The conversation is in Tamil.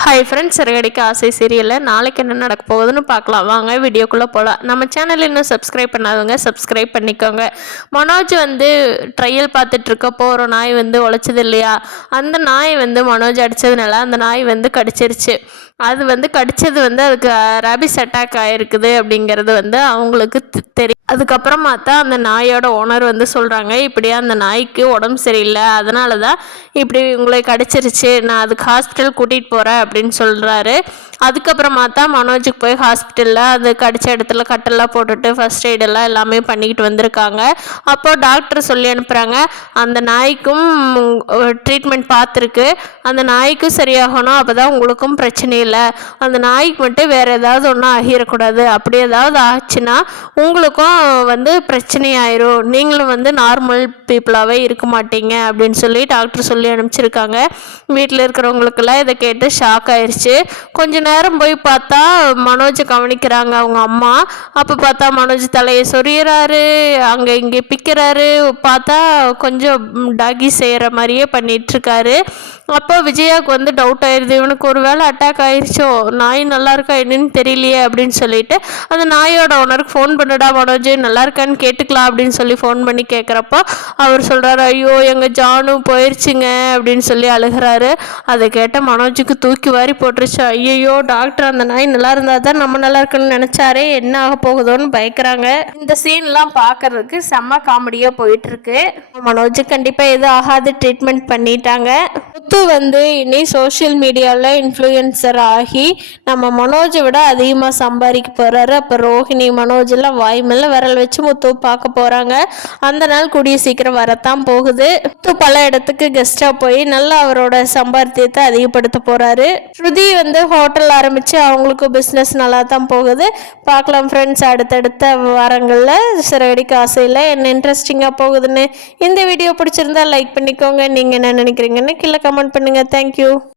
ஹாய் ஃப்ரெண்ட்ஸ், சிறகடிக்க ஆசை சீரியலில் நாளைக்கு என்ன நடக்க போகுதுன்னு பார்க்கலாம். வாங்க வீடியோக்குள்ளே போகலாம். நம்ம சேனல் இன்னும் சப்ஸ்கிரைப் பண்ணாதவங்க சப்ஸ்கிரைப் பண்ணிக்கோங்க. மனோஜ் ட்ரையல் பார்த்துட்ருக்கப்போ ஒரு நாய் உழைச்சது இல்லையா, அந்த நாய் மனோஜ் அடித்ததுனால அந்த நாய் கடிச்சிருச்சு. அது கடிச்சது அதுக்கு ரேபிஸ் அட்டாக் ஆகிருக்குது அப்படிங்கிறது அவங்களுக்கு தெரியும். அதுக்கப்புறமா தான் அந்த நாயோட ஓனர் சொல்கிறாங்க, இப்படியா அந்த நாய்க்கு உடம்பு சரியில்லை, அதனால தான் இப்படி உங்களை கடிச்சிருச்சு, நான் அதுக்கு ஹாஸ்பிட்டல் கூட்டிகிட்டு போகிறேன் அப்படின்னு சொல்கிறாரு. அதுக்கப்புறமா தான் மனோஜுக்கு போய் ஹாஸ்பிட்டலில் அது கடித்த இடத்துல கட்டெல்லாம் போட்டுட்டு ஃபஸ்ட் எய்டெல்லாம் எல்லாமே பண்ணிக்கிட்டு வந்திருக்காங்க. அப்போது டாக்டர் சொல்லி அனுப்புகிறாங்க, அந்த நாய்க்கும் ட்ரீட்மெண்ட் பார்த்துருக்கு, அந்த நாய்க்கும் சரியாகணும், அப்போ தான் உங்களுக்கும் பிரச்சனை இல்லை, அந்த நாய்க்கு மட்டும் வேறு ஏதாவது ஒன்றும் ஆகிடக்கூடாது, அப்படி ஏதாவது ஆச்சுன்னா உங்களுக்கும் பிரச்சனையாயிரும், நீங்களும் நார்மல் பீப்புளாகவே இருக்க மாட்டீங்க அப்படின்னு சொல்லி டாக்டர் சொல்லி அனுப்பிச்சிருக்காங்க. வீட்டில் இருக்கிறவங்களுக்கெல்லாம் இதை கேட்டு ஷாக் ஆயிடுச்சு. கொஞ்ச நேரம் போய் பார்த்தா மனோஜை கவனிக்கிறாங்க அவங்க அம்மா. அப்போ பார்த்தா மனோஜ் தலையை சொறிகிறாரு, அங்கே இங்கே பிக்கிறாரு, பார்த்தா கொஞ்சம் டாகி செய்கிற மாதிரியே பண்ணிகிட்ருக்காரு. அப்போ விஜயாவுக்கு டவுட் ஆயிடுது, இவனுக்கு ஒரு வேளை அட்டாக் ஆயிடுச்சோ, நாய் நல்லா இருக்கா என்னன்னு தெரியலையே அப்படின்னு சொல்லிட்டு அந்த நாயோட ஓனருக்கு ஃபோன் பண்ணுடா மனோஜ், நல்லா இருக்கான்னு கேட்டுக்கலாம் அப்படின்னு சொல்லி ஃபோன் பண்ணி கேட்குறப்போ அவர் சொல்கிறாரு, ஐயோ எங்கள் ஜானு போயிடுச்சுங்க அப்படின்னு சொல்லி அழுகிறாரு. அதை கேட்ட மனோஜுக்கு தூக்கி வாரி போட்டுருச்சு. ஐயோ டாக்டர் அந்த நாய் நல்லா இருந்தால் தான் நம்ம நல்லா இருக்குன்னு நினச்சாரே, என்ன ஆக போகுதோன்னு பயக்கிறாங்க. இந்த சீன்லாம் பார்க்கறதுக்கு செம்ம காமெடியாக போயிட்டுருக்கு. மனோஜு கண்டிப்பாக எதுவும் ஆகாது, ட்ரீட்மெண்ட் பண்ணிட்டாங்க. முத்து இனி சோஷியல் மீடியாவில் இன்ஃப்ளூயன்சர் ஆகி நம்ம மனோஜை விட அதிகமாக சம்பாதிக்க போகிறாரு. அப்போ ரோஹிணி மனோஜெல்லாம் வாய் மேலே விரல் வச்சு முத்து பார்க்க போகிறாங்க. அந்த நாள் கூடிய சீக்கிரம் வரத்தான் போகுது. முத்து பல இடத்துக்கு கெஸ்டாக போய் நல்லா அவரோட சம்பாத்தியத்தை அதிகப்படுத்த போகிறாரு. ஸ்ருதி ஹோட்டல் ஆரம்பித்து அவங்களுக்கு பிஸ்னஸ் நல்லா தான் போகுது. பார்க்கலாம் ஃப்ரெண்ட்ஸ், அடுத்தடுத்த வாரங்களில் சிறகடிக்க ஆசையில் என்ன இன்ட்ரெஸ்டிங்காக போகுதுன்னு. இந்த வீடியோ பிடிச்சிருந்தா லைக் பண்ணிக்கோங்க. நீங்கள் என்ன நினைக்கிறீங்கன்னு கீழே கமெண்ட் பண்ணுங்கள். தேங்க்யூ.